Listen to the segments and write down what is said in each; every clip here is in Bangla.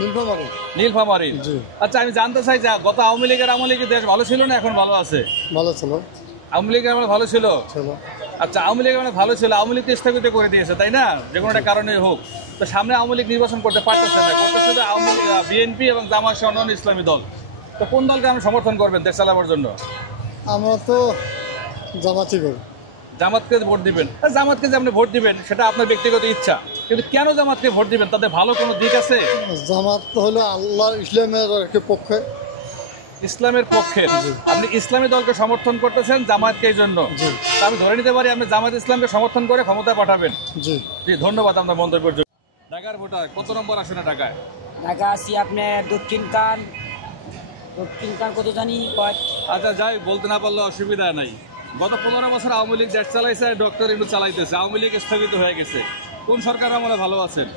নীলফামারী। নীলফামারী। জি। আচ্ছা, আমি জানতে চাই যে গত আওয়ামী লীগের আমলে কি দেশ ভালো ছিল না এখন ভালো আছে? ভালো ছিল। আওয়ামী লীগের আমলে ভালো ছিল। আচ্ছা, আওয়ামী লীগের আমলে ভালো ছিল, আওয়ামী লীগ স্থগিত করে দিয়েছে, তাই না? যে কোনো একটা কারণে হোক, তো সামনে আওয়ামী লীগ নির্বাচন করতে পারতেছে না, করতেছে যে আওয়ামী লীগ, বিএনপি এবং জামাত সহ অন্যান্য ইসলামী দল। তো কোন দলকে আপনি সমর্থন করবেন দেশ চালাবার জন্য? আমরা তো জামাতই করি। জামাতকে ভোট দিবেন। জামাতকে যে আপনি ভোট দিবেন সেটা আপনার ব্যক্তিগত ইচ্ছা, কিন্তু কেন জামাতকে ভোট দিবেন? তাদের ভালো কোনো দিক আছে? জামাত হলো আল্লাহর ইসলামের পক্ষে। ইসলামের পক্ষে। আপনি ইসলামী দলকে সমর্থন করতেছেন জামাতকে এই জন্য। তা আমি ধরে নিতে পারি আপনি জামাত ইসলামকে সমর্থন করে ক্ষমতায় পাঠাবেন। জি জি, ধন্যবাদ আপনার মন্তব্যের জন্য। ঢাকার ভোটার কত নম্বর আসনে ঢাকায়? ঢাকা আছি আপনার দক্ষিণ কান কত জানি। আচ্ছা, যাই বলতে না পারলে অসুবিধা নাই। গত 15 বছর আওয়ামী লীগ দেশ চালাইছে, ডক্টর ইনু চালাইতেছে, আওয়ামী লীগ স্থগিত হয়ে গেছে। কোন সরকার আমলে ভালো আছেন?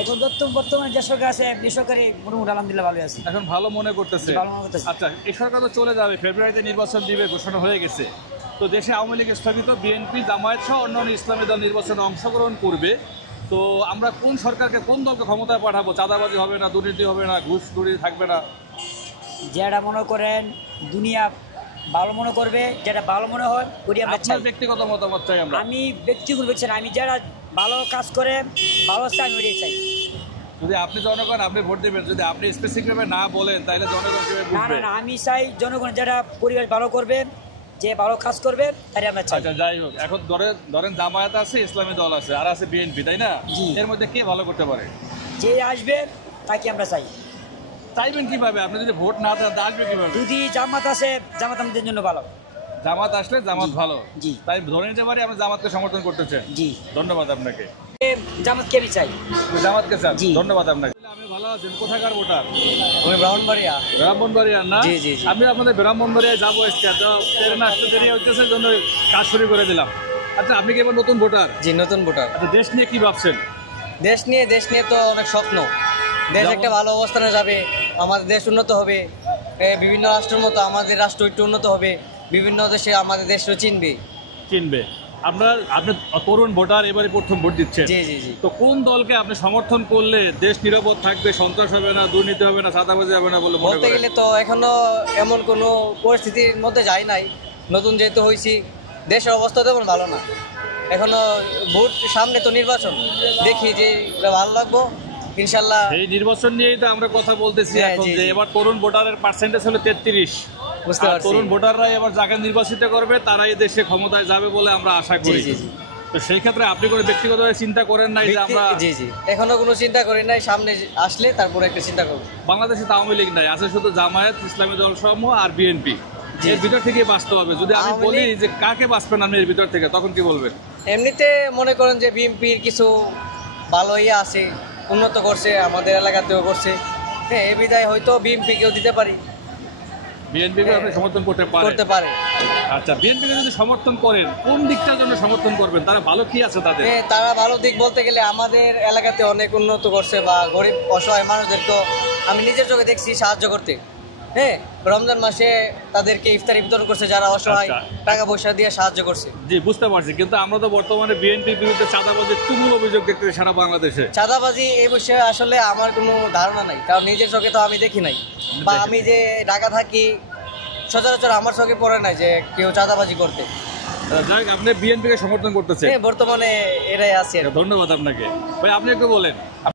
এখন বর্তমানে যে সরকার আছে বেসরকারি মোটামুটি আলহামদুলিল্লাহ ভালো আছে, এখন ভালো মনে করতেছে। ভালো মনে করতেছে। আচ্ছা, এই সরকার তো চলে যাবে, ফেব্রুয়ারিতে নির্বাচন দিবে ঘোষণা হয়ে গেছে। তো দেশে আওয়ামী লীগ স্থগিত, বিএনপি জামায়াত সহ অন্যান্য ইসলামী দল নির্বাচনে অংশগ্রহণ করবে। তো আমরা কোন সরকারকে, কোন দলকে ক্ষমতায় পাঠাবো? চাঁদাবাজি হবে না, দুর্নীতি হবে না, ঘুষখুরি থাকবে না? যেটা মনে করেন দুনিয়া ভালো মনে করবে, যেটা ভালো মনে হয় ওই আমরা চাই। আপনার ব্যক্তিগত মতামত চাই আমরা। আমি ব্যক্তিগত বলছি না, আমি যারা ভালো কাজ করে ভালো চাই আমি ওইটাই চাই। যদি আপনি জনগণ, আপনি ভোট দেবেন, যদি আপনি স্পেসিফিকভাবে না বলেন তাহলে জনগণ কিভাবে না বুঝবে? না না, আমি চাই জনগণ যারা পরিবেশ ভালো করবে, যে ভালো কাজ করবে তাই আমরা চাই। আচ্ছা, যাই হোক, এখন ধরেন জামায়াত আছে, ইসলামী দল আছে, আর আছে বিএনপি, তাই না? এর মধ্যে কে ভালো করতে পারে? যে আসবে তাকে আমরা চাই। চাইবেন কিভাবে? আপনি যদি ভোট না দেন আসবে কিভাবে? যদি জামাত আছে, জামাত আমাদের জন্য ভালো। জামাত আসলে জামাত ভালো। জি। তাই ধরে নিতে পারি আপনি জামাতকে সমর্থন করতেছেন। জি, ধন্যবাদ আপনাকে। জামাতকে আমি চাই। জামাতকে চান? জি। ধন্যবাদ আপনাকে। আমি ভালো আছেন। কোথাকার ভোটার? আমি ব্রাহ্মণবাড়িয়া। ব্রাহ্মণবাড়িয়া না? জি, জি, জি। আমি আপনাদের ব্রাহ্মণবাড়িয়ায় যাবো আজকে, তো ট্রেনে আসতে দেরি হইতেছে জন্য কাজ শুরু করে দিলাম। আচ্ছা, আপনি কি এবার নতুন ভোটার? জি, নতুন ভোটার। আচ্ছা, দেশ নিয়ে কি ভাবছেন? দেশ নিয়ে তো অনেক স্বপ্ন। দেশ যেমন? একটা ভালো অবস্থানে যাবে, আমাদের দেশ উন্নত হবে, বিভিন্ন রাষ্ট্রের মতো আমাদের রাষ্ট্র একটু উন্নত হবে, বিভিন্ন দেশে আমাদের দেশও চিনবে। আপনি তরুণ ভোটার, এবারে প্রথম ভোট দিচ্ছেন। জি জি জি। তো কোন দলকে আপনি সমর্থন করলে দেশ নিরাপদ থাকবে, সন্ত্রাস হবে না, দুর্নীতি হবে না, চাঁদাবাজি হবে না বলে মনে বলতে করেন? গেলে তো এখনো এমন কোনো পরিস্থিতির মধ্যে যাই নাই, নতুন যেহেতু হয়েছি, দেশের অবস্থা তেমন ভালো না এখনো। ভোট সামনে তো নির্বাচন, দেখি যে ভালো লাগবো ইনশাল্লাহ। এই নির্বাচন নিয়েই তো আমরা কথা বলতেছি হ্যাঁ, এখন, জি, যে জি। এবার তরুণ ভোটারের পার্সেন্টেজ হলো 33। বুঝতে আর পারছি। তরুণ ভোটাররা এবার যাকে নির্বাচিত করবে তারাই দেশে ক্ষমতায় যাবে বলে আমরা আশা করি। জি, জি। তো সেই ক্ষেত্রে আপনি কোনো ব্যক্তিগতভাবে চিন্তা করেন নাই যে আমরা? জি জি, এখনো কোনো চিন্তা করি নাই, সামনে আসলে তারপরে একটা চিন্তা করবো। বাংলাদেশে তো আওয়ামী লীগ নাই, আছে শুধু জামায়াত, ইসলামী দল সমূহ আর বিএনপি। জি, এর জি। ভিতর থেকে বাঁচতে হবে। যদি আমি আওয়ামী বলি লীগ- যে কাকে বাঁচবেন আপনি এর ভিতর থেকে, তখন কি বলবেন? এমনিতে মনে করেন যে বিএনপির কিছু ভালো ইয়ে আছে, উন্নত করছে, আমাদের এলাকাতেও করছে। হ্যাঁ, এ বিদায় হয়তো বিএনপিকেও দিতে পারি, বিএনপিকে আপনি সমর্থন করতে করতে পারেন? পারে। আচ্ছা, বিএনপিকে যদি সমর্থন করেন কোন দিকটার জন্য সমর্থন করবেন? তারা ভালো কি আছে তাদের? হ্যাঁ, তারা ভালো দিক বলতে গেলে আমাদের এলাকাতে অনেক উন্নত করছে, বা গরিব অসহায় মানুষদেরকে আমি নিজের চোখে দেখছি সাহায্য করতে। হ্যাঁ, রমজান মাসে তাদেরকে ইফতারি বিতরণ করছে, যারা অসহায়, আচ্ছা। টাকা পয়সা দিয়ে সাহায্য করছে। জি, বুঝতে পারছি, কিন্তু আমরা তো বর্তমানে বিএনপির বিরুদ্ধে চাঁদাবাজির তুমুল অভিযোগ দেখতেছি সারা বাংলাদেশে। চাঁদাবাজি এই বিষয়ে আসলে আমার কোনো ধারণা নাই, কারণ নিজের চোখে তো আমি দেখি নাই, বা আমি যে ঢাকা থাকি সচরাচর আমার চোখে পড়ে নাই যে কেউ চাঁদাবাজি করতে। যাই হোক, আপনি বিএনপিকে সমর্থন করতেছেন। বর্তমানে এরাই আছে। ধন্যবাদ আপনাকে। ভাই, আপনি একটু বলেন।